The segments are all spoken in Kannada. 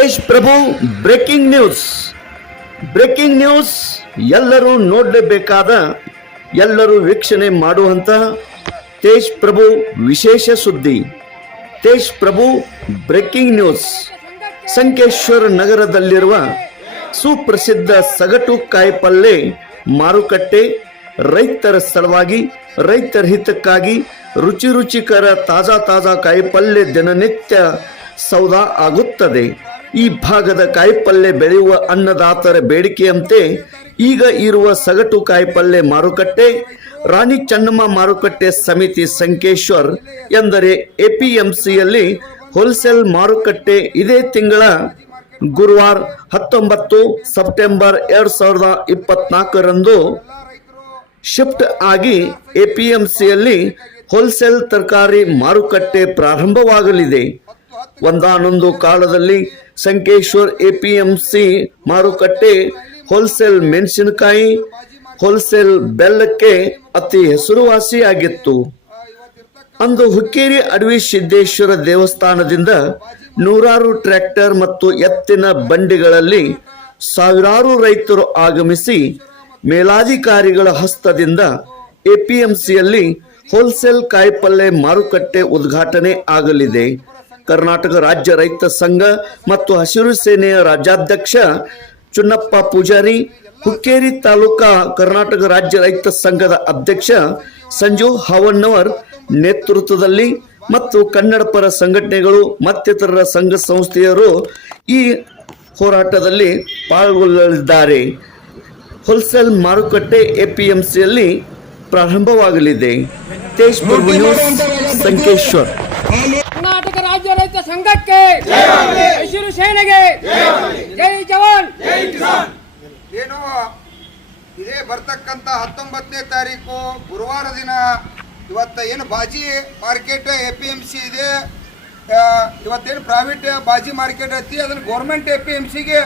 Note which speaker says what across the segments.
Speaker 1: Tej Prabhu breaking news breaking news ಎಲ್ಲರೂ ನೋಡಲೇಬೇಕಾದ, ಎಲ್ಲರೂ ವೀಕ್ಷಣೆ ಮಾಡುವಂತ ತೇಜ್ ಪ್ರಭು ವಿಶೇಷ ಸುದ್ದಿ. ತೇಜ್ ಪ್ರಭು ಬ್ರೇಕಿಂಗ್ ನ್ಯೂಸ್ ಸಂಕೇಶ್ವರ ನಗರದಲ್ಲಿರುವ ಸುಪ್ರಸಿದ್ಧ ಸಗಟು ಕಾಯಿಪಲ್ಲೆ ಮಾರುಕಟ್ಟೆ ರೈತರ ಸ್ಥಳವಾಗಿ ರೈತರ ಹಿತಕ್ಕಾಗಿ ರುಚಿ ರುಚಿಕರ ತಾಜಾ ತಾಜಾ ಕಾಯಿಪಲ್ಲೆ ದಿನನಿತ್ಯ ಸೌದಾ ಆಗುತ್ತದೆ. ಈ ಭಾಗದ ಕಾಯಿಪಲ್ಯ ಬೆಳೆಯುವ ಅನ್ನದಾತರ ಬೇಡಿಕೆಯಂತೆ ಈಗ ಇರುವ ಸಗಟು ಕಾಯಿಪಲ್ಯ ಮಾರುಕಟ್ಟೆ, ರಾಣಿ ಚೆನ್ನಮ್ಮ ಮಾರುಕಟ್ಟೆ ಸಮಿತಿ ಸಂಕೇಶ್ವರ್ ಎಂದರೆ ಎಪಿಎಂಸಿಯಲ್ಲಿ ಹೋಲ್ಸೇಲ್ ಮಾರುಕಟ್ಟೆ ಇದೇ ತಿಂಗಳ ಗುರುವಾರ ಹತ್ತೊಂಬತ್ತು ಸೆಪ್ಟೆಂಬರ್ ಎರಡು ಸಾವಿರದ ಇಪ್ಪತ್ನಾಲ್ಕರಂದು ಶಿಫ್ಟ್ ಆಗಿ ಎಪಿಎಂಸಿಯಲ್ಲಿ ಹೋಲ್ಸೇಲ್ ತರಕಾರಿ ಮಾರುಕಟ್ಟೆ ಪ್ರಾರಂಭವಾಗಲಿದೆ. ಒಂದಾನೊಂದು ಕಾಲದಲ್ಲಿ ಸಂಕೇಶ್ವರ್, ಎಪಿಎಂಸಿ, ಮಾರುಕಟ್ಟೆ ಹೋಲ್ಸೇಲ್ ಮೆಣಸಿನಕಾಯಿ ಹೋಲ್ಸೇಲ್ ಬೆಲ್ಲಕ್ಕೆ ಅತಿ ಹೆಸರುವಾಸಿಯಾಗಿತ್ತು. ಅಂದು ಹುಕ್ಕೇರಿ ಅಡವಿ ಸಿದ್ದೇಶ್ವರ ದೇವಸ್ಥಾನದಿಂದ ನೂರಾರು ಟ್ರ್ಯಾಕ್ಟರ್ ಮತ್ತು ಎತ್ತಿನ ಬಂಡಿಗಳಲ್ಲಿ ಸಾವಿರಾರು ರೈತರು ಆಗಮಿಸಿ ಮೇಲಾಧಿಕಾರಿಗಳ ಹಸ್ತದಿಂದ ಎಪಿಎಂಸಿಯಲ್ಲಿ ಹೋಲ್ಸೇಲ್ ಕಾಯಿಪಲ್ಲೆ ಮಾರುಕಟ್ಟೆ ಉದ್ಘಾಟನೆ ಆಗಲಿದೆ. ಕರ್ನಾಟಕ ರಾಜ್ಯ ರೈತ ಸಂಘ ಮತ್ತು ಹಸಿರು ಸೇನೆಯ ರಾಜ್ಯಾಧ್ಯಕ್ಷ ಚುನ್ನಪ್ಪ ಪೂಜಾರಿ ಹುಕ್ಕೇರಿ ತಾಲೂಕಾ ಕರ್ನಾಟಕ ರಾಜ್ಯ ರೈತ ಸಂಘದ ಅಧ್ಯಕ್ಷ ಸಂಜು ಹಾವಣ್ಣವರ್ ನೇತೃತ್ವದಲ್ಲಿ ಮತ್ತು ಕನ್ನಡ ಪರ ಸಂಘಟನೆಗಳು ಮತ್ತಿತರರ ಸಂಘ ಸಂಸ್ಥೆಯರು ಈ ಹೋರಾಟದಲ್ಲಿ ಪಾಲ್ಗೊಳ್ಳಲಿದ್ದಾರೆ. ಹೋಲ್ಸೇಲ್ ಮಾರುಕಟ್ಟೆ ಎಪಿಎಂಸಿಯಲ್ಲಿ ಪ್ರಾರಂಭವಾಗಲಿದೆ. ತೇಜ್ ಪ್ರಾರಂಭವಾಗಲಿದೆ ನ್ಯೂಸ್ ಸಂಕೇಶ್ವರ್.
Speaker 2: ರೈತ ಸಂಘಕ್ಕೆ ಹಸಿರು ಸೇನೆಗೆ ಜೈ ಜವಾನ್. ಏನು ಇದೇ ಬರ್ತಕ್ಕಂಥ ಹತ್ತೊಂಬತ್ತನೇ ತಾರೀಕು ಗುರುವಾರ ದಿನ ಇವತ್ತ ಏನು ಬಾಜಿ market A P M C ಇದೆ. ಇವತ್ತೇನು ಪ್ರೈವೇಟ್ ಬಾಜಿ ಮಾರ್ಕೆಟ್ ಐತಿ ಅದನ್ನು ಗೌರ್ಮೆಂಟ್ ಎ ಪಿ ಎಂ ಸಿಗೆ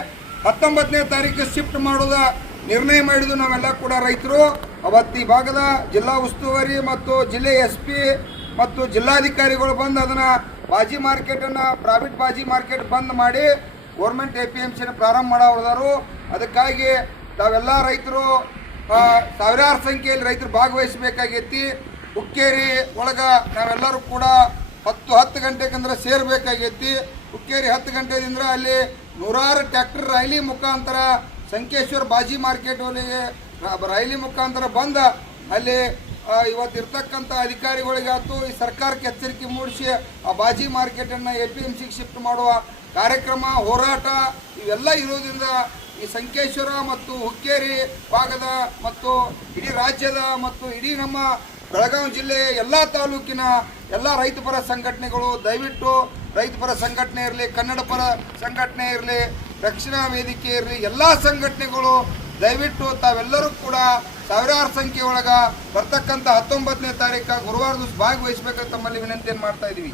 Speaker 2: ಹತ್ತೊಂಬತ್ತನೇ ತಾರೀಕು ಶಿಫ್ಟ್ ಮಾಡೋದ ನಿರ್ಣಯ ಮಾಡಿದ್ದು ನಾವೆಲ್ಲ ಕೂಡ ರೈತರು. ಅವತ್ತು ಈ ಭಾಗದ ಜಿಲ್ಲಾ ಉಸ್ತುವಾರಿ ಮತ್ತು ಜಿಲ್ಲೆ ಎಸ್ ಪಿ ಮತ್ತು ಜಿಲ್ಲಾಧಿಕಾರಿಗಳು ಬಂದು ಅದನ್ನು ಬಾಜಿ ಮಾರ್ಕೆಟನ್ನು ಪ್ರಾವಿಟ್ ಬಾಜಿ ಮಾರ್ಕೆಟ್ ಬಂದ್ ಮಾಡಿ ಗೌರ್ಮೆಂಟ್ ಎ ಪಿ ಎಂ ಸಿನ ಪ್ರಾರಂಭ ಮಾಡೋದಾರು ಅದಕ್ಕಾಗಿ ತಾವೆಲ್ಲ ರೈತರು ಸಾವಿರಾರು ಸಂಖ್ಯೆಯಲ್ಲಿ ರೈತರು ಭಾಗವಹಿಸಬೇಕಾಗೈತಿ. ಹುಕ್ಕೇರಿ ಒಳಗ ನಾವೆಲ್ಲರೂ ಕೂಡ ಹತ್ತು ಹತ್ತು ಗಂಟೆಗಂದ್ರೆ ಸೇರಬೇಕಾಗೈತಿ. ಹುಕ್ಕೇರಿ ಹತ್ತು ಗಂಟೆದಿಂದ ಅಲ್ಲಿ ನೂರಾರು ಟ್ರ್ಯಾಕ್ಟರ್ ರೈಲಿ ಮುಖಾಂತರ ಸಂಕೇಶ್ವರ ಬಾಜಿ ಮಾರ್ಕೆಟ್ ಅಲ್ಲಿ ರೈಲಿ ಮುಖಾಂತರ ಬಂದ ಅಲ್ಲಿ ಇವತ್ತು ಇರ್ತಕ್ಕಂಥ ಅಧಿಕಾರಿಗಳಿಗೆ ಆಯ್ತು ಈ ಸರ್ಕಾರಕ್ಕೆ ಎಚ್ಚರಿಕೆ ಮೂಡಿಸಿ ಆ ಬಾಜಿ ಮಾರ್ಕೆಟನ್ನು ಎ ಪಿ ಎಂ ಸಿಗೆ ಶಿಫ್ಟ್ ಮಾಡುವ ಕಾರ್ಯಕ್ರಮ, ಹೋರಾಟ ಇವೆಲ್ಲ ಇರೋದ್ರಿಂದ ಈ ಸಂಕೇಶ್ವರ ಮತ್ತು ಹುಕ್ಕೇರಿ ಭಾಗದ ಮತ್ತು ಇಡೀ ರಾಜ್ಯದ ಮತ್ತು ಇಡೀ ನಮ್ಮ ಬೆಳಗಾವಿ ಜಿಲ್ಲೆಯ ಎಲ್ಲ ತಾಲೂಕಿನ ಎಲ್ಲ ರೈತಪರ ಸಂಘಟನೆಗಳು ದಯವಿಟ್ಟು ರೈತಪರ ಸಂಘಟನೆ ಇರಲಿ, ಕನ್ನಡ ಪರ ಸಂಘಟನೆ ಇರಲಿ, ರಕ್ಷಣಾ ವೇದಿಕೆ ಇರಲಿ, ಎಲ್ಲ ಸಂಘಟನೆಗಳು ದಯವಿಟ್ಟು ತಾವೆಲ್ಲರೂ ಕೂಡ ಸಾವಿರಾರು ಸಂಖ್ಯೆ ಒಳಗ ಬರ್ತಕ್ಕಂಥ ಹತ್ತೊಂಬತ್ತನೇ ತಾರೀಕು ಗುರುವಾರ ದಿವಸ ಭಾಗವಹಿಸ್ಬೇಕಂತ ತಮ್ಮಲ್ಲಿ ವಿನಂತಿಯನ್ನು ಮಾಡ್ತಾ ಇದ್ದೀವಿ.